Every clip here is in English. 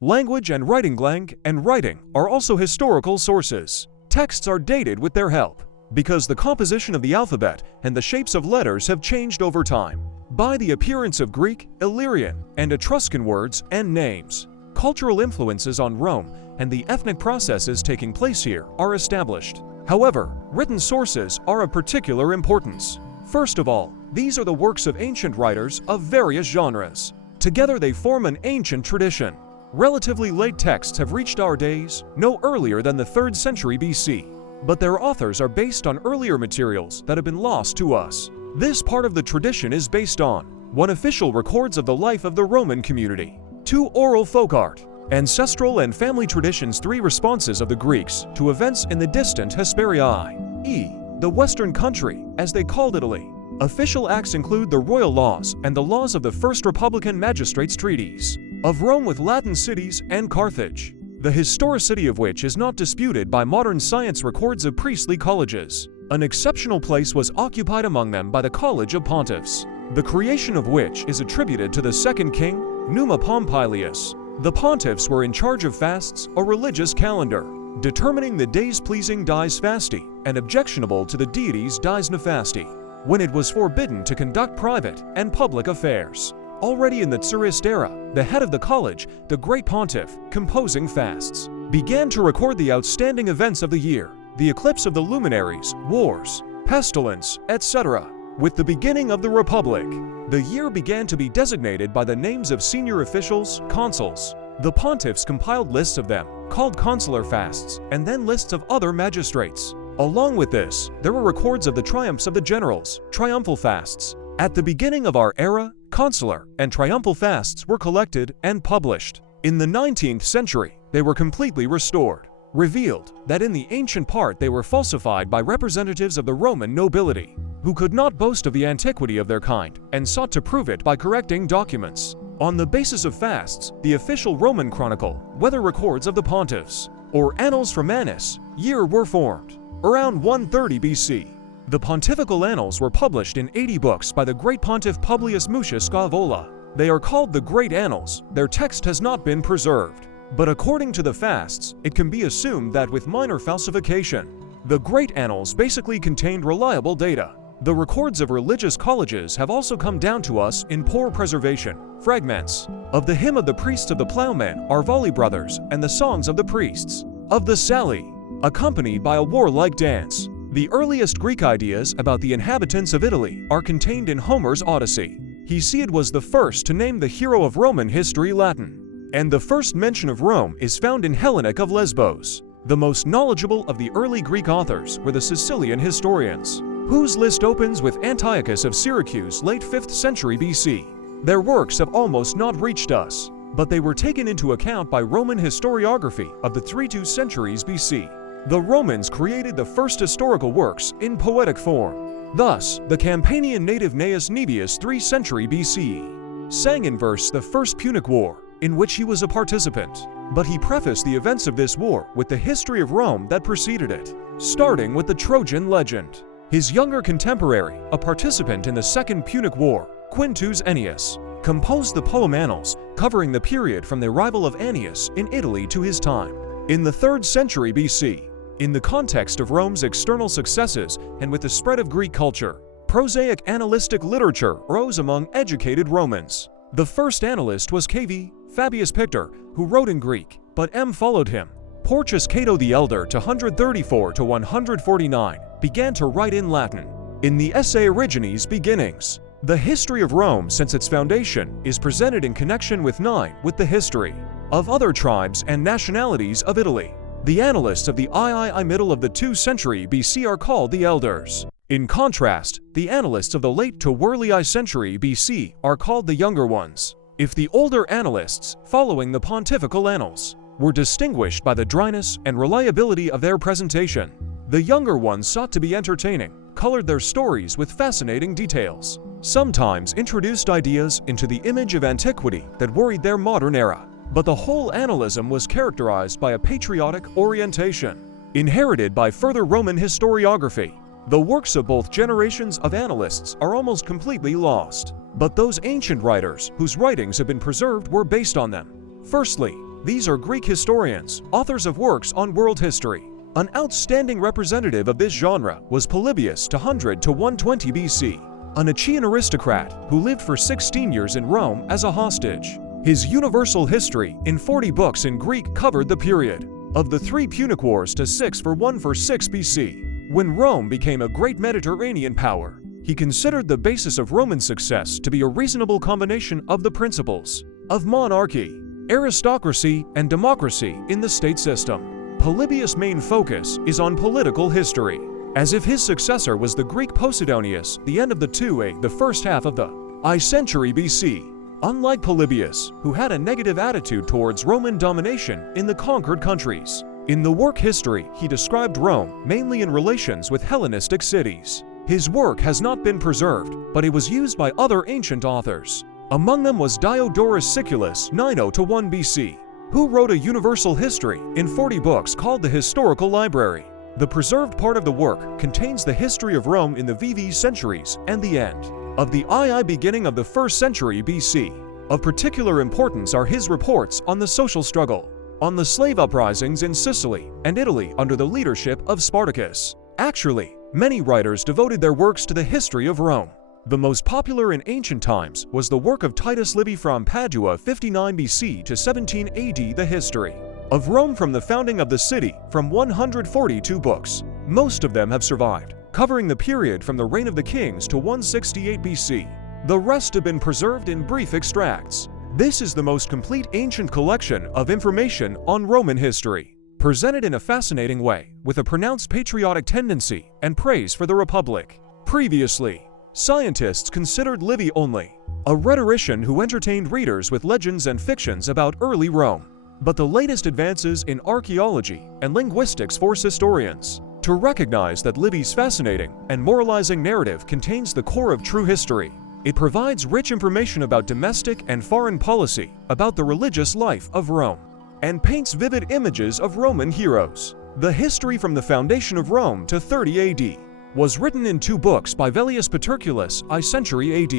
Language and writing are also historical sources. Texts are dated with their help, because the composition of the alphabet and the shapes of letters have changed over time, by the appearance of Greek, Illyrian, and Etruscan words and names. Cultural influences on Rome and the ethnic processes taking place here are established. However, written sources are of particular importance. First of all, these are the works of ancient writers of various genres. Together they form an ancient tradition. Relatively late texts have reached our days no earlier than the 3rd century BC, but their authors are based on earlier materials that have been lost to us. This part of the tradition is based on 1 official records of the life of the Roman community, 2 oral folk art, ancestral and family traditions, 3 responses of the Greeks to events in the distant Hesperii, the Western country, as they called Italy. Official acts include the royal laws and the laws of the First Republican Magistrates' Treaties of Rome with Latin cities and Carthage, the historicity of which is not disputed by modern science records of priestly colleges. An exceptional place was occupied among them by the College of Pontiffs, the creation of which is attributed to the second king, Numa Pompilius. The pontiffs were in charge of fasts or religious calendar, determining the days pleasing dies fasti and objectionable to the deities dies nefasti, when it was forbidden to conduct private and public affairs. Already in the Tsarist era, the head of the college, the Great Pontiff, composing fasts, began to record the outstanding events of the year, the eclipse of the luminaries, wars, pestilence, etc. With the beginning of the Republic, the year began to be designated by the names of senior officials, consuls. The pontiffs compiled lists of them, called consular fasts, and then lists of other magistrates. Along with this, there were records of the triumphs of the generals, triumphal fasts. At the beginning of our era, consular and triumphal fasts were collected and published. In the 19th century, they were completely restored, revealed that in the ancient part they were falsified by representatives of the Roman nobility, who could not boast of the antiquity of their kind and sought to prove it by correcting documents. On the basis of fasts, the official Roman chronicle, whether records of the pontiffs or annals Romanus, year were formed. Around 130 BC, the pontifical annals were published in 80 books by the great pontiff Publius Mucius Scaevola. They are called the Great Annals. Their text has not been preserved, but according to the fasts, it can be assumed that with minor falsification, the Great Annals basically contained reliable data. The records of religious colleges have also come down to us in poor preservation. Fragments of the hymn of the priests of the plowmen, Arvali brothers, and the songs of the priests of the Salii, accompanied by a warlike dance. The earliest Greek ideas about the inhabitants of Italy are contained in Homer's Odyssey. Hesiod was the first to name the hero of Roman history Latin, and the first mention of Rome is found in Hellenic of Lesbos. The most knowledgeable of the early Greek authors were the Sicilian historians, whose list opens with Antiochus of Syracuse, late 5th century BC. Their works have almost not reached us, but they were taken into account by Roman historiography of the 3-2 centuries BC. The Romans created the first historical works in poetic form. Thus, the Campanian native Gnaeus Nebius 3th century BCE sang in verse the First Punic War, in which he was a participant. But he prefaced the events of this war with the history of Rome that preceded it, starting with the Trojan legend. His younger contemporary, a participant in the Second Punic War, Quintus Ennius, composed the poem Annals, covering the period from the arrival of Annius in Italy to his time in the 3rd century BC. In the context of Rome's external successes and with the spread of Greek culture, prosaic annalistic literature rose among educated Romans. The first annalist was KV Fabius Pictor, who wrote in Greek, but M followed him. Porcius Cato the Elder, 134 to 149, began to write in Latin. In the Esse Origines Beginnings, the history of Rome since its foundation is presented in connection with the history of other tribes and nationalities of Italy. The annalists of the III middle of the 2nd century BC are called the elders. In contrast, the annalists of the late to early I century BC are called the younger ones. If the older annalists, following the pontifical annals, were distinguished by the dryness and reliability of their presentation, the younger ones sought to be entertaining, colored their stories with fascinating details, sometimes introduced ideas into the image of antiquity that worried their modern era. But the whole annalism was characterized by a patriotic orientation, inherited by further Roman historiography. The works of both generations of annalists are almost completely lost, but those ancient writers whose writings have been preserved were based on them. Firstly, These are Greek historians, authors of works on world history. An outstanding representative of this genre was Polybius 100 to 120 BC, an Achaean aristocrat who lived for 16 years in Rome as a hostage. His universal history, in 40 books in Greek, covered the period of the 3 Punic Wars to 646 BC, when Rome became a great Mediterranean power. He considered the basis of Roman success to be a reasonable combination of the principles of monarchy, aristocracy, and democracy in the state system. Polybius' main focus is on political history, as if his successor was the Greek Posidonius, the end of the 2a, the first half of the I century BC. Unlike Polybius, who had a negative attitude towards Roman domination in the conquered countries, in the work History, he described Rome mainly in relations with Hellenistic cities. His work has not been preserved, but it was used by other ancient authors. Among them was Diodorus Siculus 90 to 1 BC, who wrote a universal history in 40 books called the Historical Library. The preserved part of the work contains the history of Rome in the VV centuries and the end of the II beginning of the 1st century BC. Of particular importance are his reports on the social struggle, on the slave uprisings in Sicily and Italy under the leadership of Spartacus. Actually, many writers devoted their works to the history of Rome. The most popular in ancient times was the work of Titus Livy from Padua 59 BC to 17 AD, The History of Rome from the founding of the city, from 142 books. Most of them have survived, covering the period from the reign of the kings to 168 BC. The rest have been preserved in brief extracts. This is the most complete ancient collection of information on Roman history, presented in a fascinating way, with a pronounced patriotic tendency and praise for the Republic. Previously, scientists considered Livy only a rhetorician who entertained readers with legends and fictions about early Rome. But the latest advances in archaeology and linguistics force historians to recognize that Livy's fascinating and moralizing narrative contains the core of true history. It provides rich information about domestic and foreign policy, about the religious life of Rome, and paints vivid images of Roman heroes. The history from the foundation of Rome to 30 AD was written in 2 books by Velleius Paterculus, I century AD.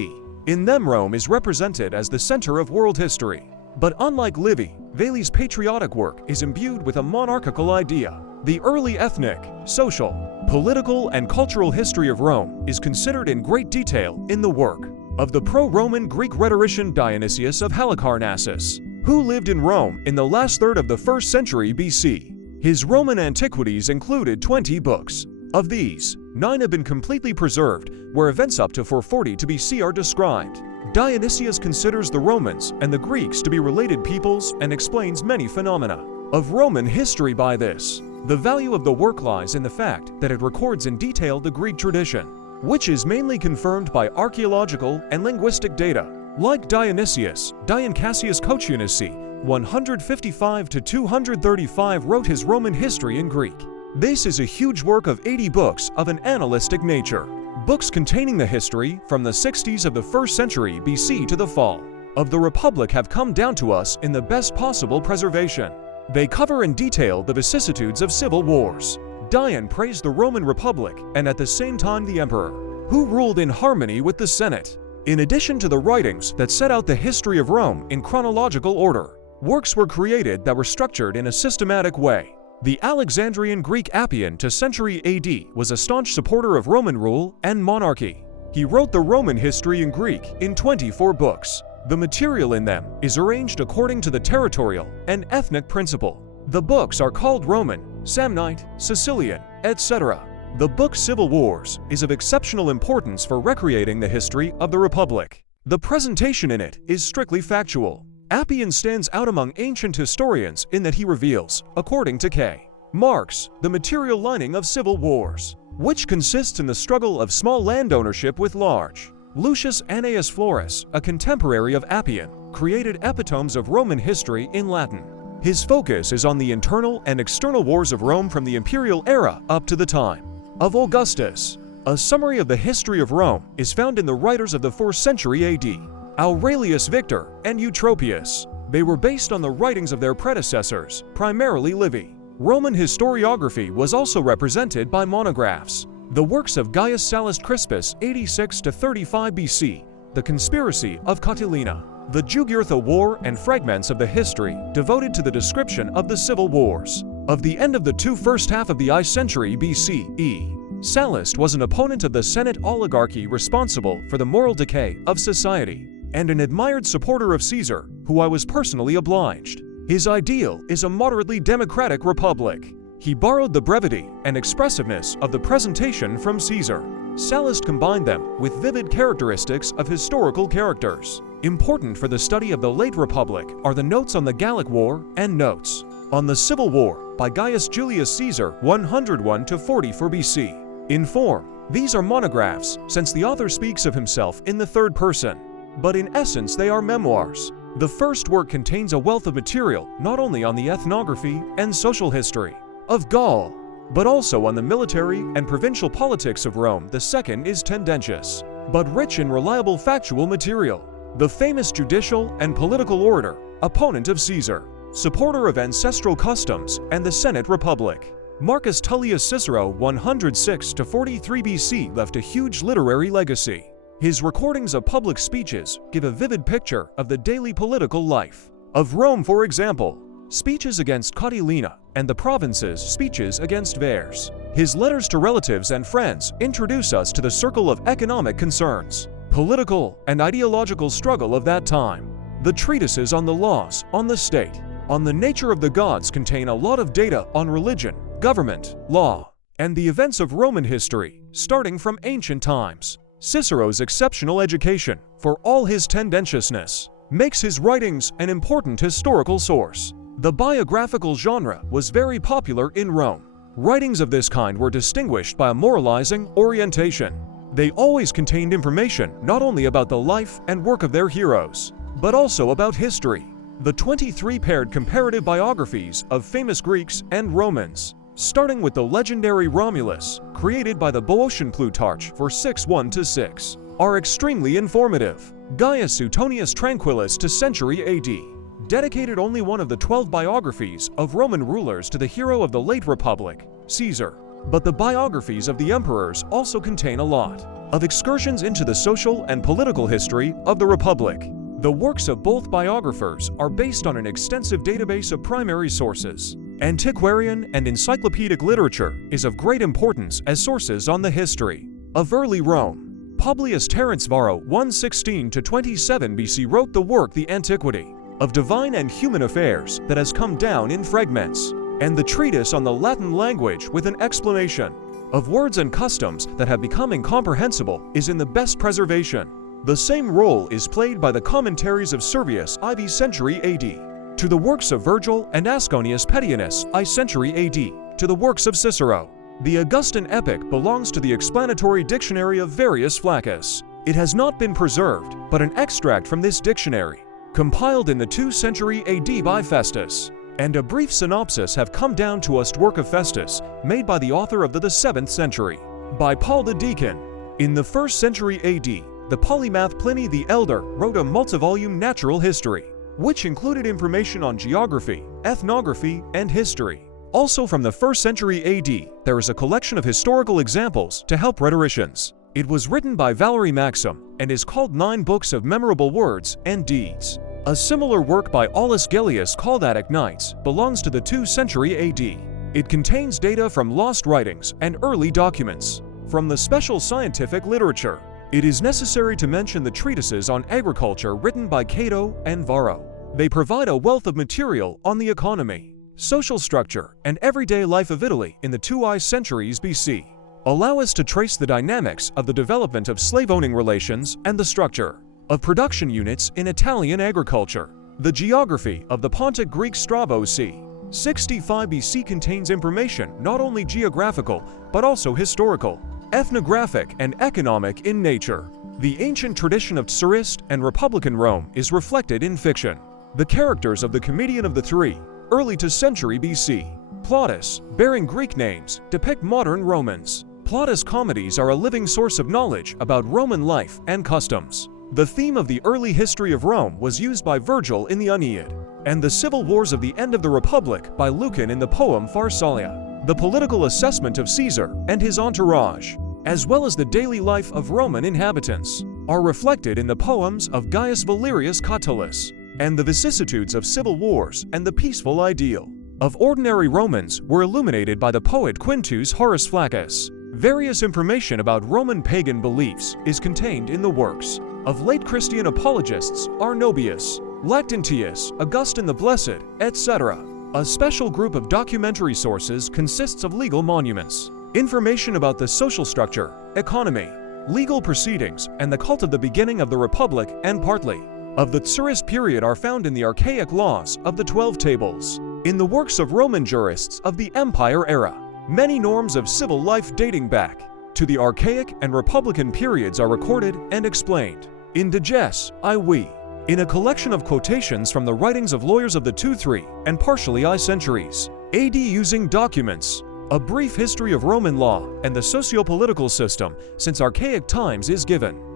In them, Rome is represented as the center of world history. But unlike Livy, Vellei's patriotic work is imbued with a monarchical idea. The early ethnic, social, political, and cultural history of Rome is considered in great detail in the work of the pro-Roman Greek rhetorician Dionysius of Halicarnassus, who lived in Rome in the last third of the 1st century BC. His Roman antiquities included 20 books. Of these, 9 have been completely preserved, where events up to 440 to BC are described. Dionysius considers the Romans and the Greeks to be related peoples and explains many phenomena of Roman history by this. The value of the work lies in the fact that it records in detail the Greek tradition, which is mainly confirmed by archaeological and linguistic data. Like Dionysius, Dion Cassius Cochianus 155 to 235 wrote his Roman history in Greek. This is a huge work of 80 books of an annalistic nature. Books containing the history from the 60s of the 1st century BC to the fall of the Republic have come down to us in the best possible preservation. They cover in detail the vicissitudes of civil wars. Dion praised the Roman Republic and at the same time the Emperor, who ruled in harmony with the Senate. In addition to the writings that set out the history of Rome in chronological order, works were created that were structured in a systematic way. The Alexandrian Greek Appian to century AD was a staunch supporter of Roman rule and monarchy. He wrote the Roman history in Greek in 24 books. The material in them is arranged according to the territorial and ethnic principle. The books are called Roman, Samnite, Sicilian, etc. The book Civil Wars is of exceptional importance for recreating the history of the Republic. The presentation in it is strictly factual. Appian stands out among ancient historians in that he reveals, according to K. Marx, the material lining of civil wars, which consists in the struggle of small land ownership with large. Lucius Annaeus Florus, a contemporary of Appian, created epitomes of Roman history in Latin. His focus is on the internal and external wars of Rome from the imperial era up to the time of Augustus. A summary of the history of Rome is found in the writers of the 4th century AD. Aurelius Victor and Eutropius. They were based on the writings of their predecessors, primarily Livy. Roman historiography was also represented by monographs. The works of Gaius Sallust Crispus 86 to 35 BC, The Conspiracy of Catilina, the Jugurtha War and fragments of the history devoted to the description of the civil wars of the end of the first half of the I century BCE. Sallust was an opponent of the Senate oligarchy responsible for the moral decay of society, and an admired supporter of Caesar, who I was personally obliged. His ideal is a moderately democratic republic. He borrowed the brevity and expressiveness of the presentation from Caesar. Sallust combined them with vivid characteristics of historical characters. Important for the study of the late Republic are the notes on the Gallic War and notes on the Civil War by Gaius Julius Caesar 101 to 44 BC. In form, these are monographs since the author speaks of himself in the third person, but in essence they are memoirs. The first work contains a wealth of material not only on the ethnography and social history of Gaul, but also on the military and provincial politics of Rome. The second is tendentious, but rich in reliable factual material. The famous judicial and political orator, opponent of Caesar, supporter of ancestral customs and the Senate Republic, Marcus Tullius Cicero 106 to 43 BC left a huge literary legacy. His recordings of public speeches give a vivid picture of the daily political life of Rome. For example, speeches against Catilina and the provinces, speeches against Verres. His letters to relatives and friends introduce us to the circle of economic concerns, political and ideological struggle of that time. The treatises on the laws, on the state, on the nature of the gods contain a lot of data on religion, government, law, and the events of Roman history, starting from ancient times. Cicero's exceptional education, for all his tendentiousness, makes his writings an important historical source. The biographical genre was very popular in Rome. Writings of this kind were distinguished by a moralizing orientation. They always contained information not only about the life and work of their heroes, but also about history. The 23 paired comparative biographies of famous Greeks and Romans, starting with the legendary Romulus, created by the Boeotian Plutarch for 6-1-6, are extremely informative. Gaius Suetonius Tranquillus to century AD, dedicated only one of the 12 biographies of Roman rulers to the hero of the late Republic, Caesar. But the biographies of the emperors also contain a lot of excursions into the social and political history of the Republic. The works of both biographers are based on an extensive database of primary sources. Antiquarian and encyclopedic literature is of great importance as sources on the history of early Rome. Publius Terence Varro 116 to 27 BC wrote the work The Antiquity of Divine and Human Affairs that has come down in fragments, and the treatise on the Latin language with an explanation of words and customs that have become incomprehensible is in the best preservation. The same role is played by the commentaries of Servius IV century AD, to the works of Virgil and Asconius Petianus I century AD, to the works of Cicero. The Augustan epic belongs to the explanatory dictionary of Varius Flaccus. It has not been preserved, but an extract from this dictionary, compiled in the 2nd century AD by Festus, and a brief synopsis have come down to us. Work of Festus, made by the author of the 7th century, by Paul the Deacon. In the 1st century AD, the polymath Pliny the Elder wrote a multi-volume natural history, which included information on geography, ethnography, and history. Also from the 1st century AD, there is a collection of historical examples to help rhetoricians. It was written by Valery Maxim and is called 9 Books of Memorable Words and Deeds. A similar work by Aulus Gellius called Attic Nights belongs to the 2nd century AD. It contains data from lost writings and early documents. From the special scientific literature, it is necessary to mention the treatises on agriculture written by Cato and Varro. They provide a wealth of material on the economy, social structure, and everyday life of Italy in the 2 centuries BC. Allow us to trace the dynamics of the development of slave-owning relations and the structure of production units in Italian agriculture. The geography of the Pontic Greek Strabo c. 65 BC contains information not only geographical, but also historical, ethnographic, and economic in nature. The ancient tradition of Tsarist and Republican Rome is reflected in fiction. The characters of the comedian of the 3, early to century BC, Plautus, bearing Greek names, depict modern Romans. Plautus comedies are a living source of knowledge about Roman life and customs. The theme of the early history of Rome was used by Virgil in the Aeneid, and the civil wars of the end of the Republic by Lucan in the poem Pharsalia. The political assessment of Caesar and his entourage, as well as the daily life of Roman inhabitants, are reflected in the poems of Gaius Valerius Catullus, and the vicissitudes of civil wars and the peaceful ideal of ordinary Romans were illuminated by the poet Quintus Horace Flaccus. Various information about Roman pagan beliefs is contained in the works of late Christian apologists Arnobius, Lactantius, Augustine the Blessed, etc. A special group of documentary sources consists of legal monuments, information about the social structure, economy, legal proceedings, and the cult of the beginning of the Republic and partly of the Tsarist period are found in the archaic laws of the 12 Tables. In the works of Roman jurists of the Empire era, many norms of civil life dating back to the archaic and republican periods are recorded and explained in Diges I We, in a collection of quotations from the writings of lawyers of the 2-3 and partially I centuries AD using documents. A brief history of Roman law and the socio-political system since archaic times is given.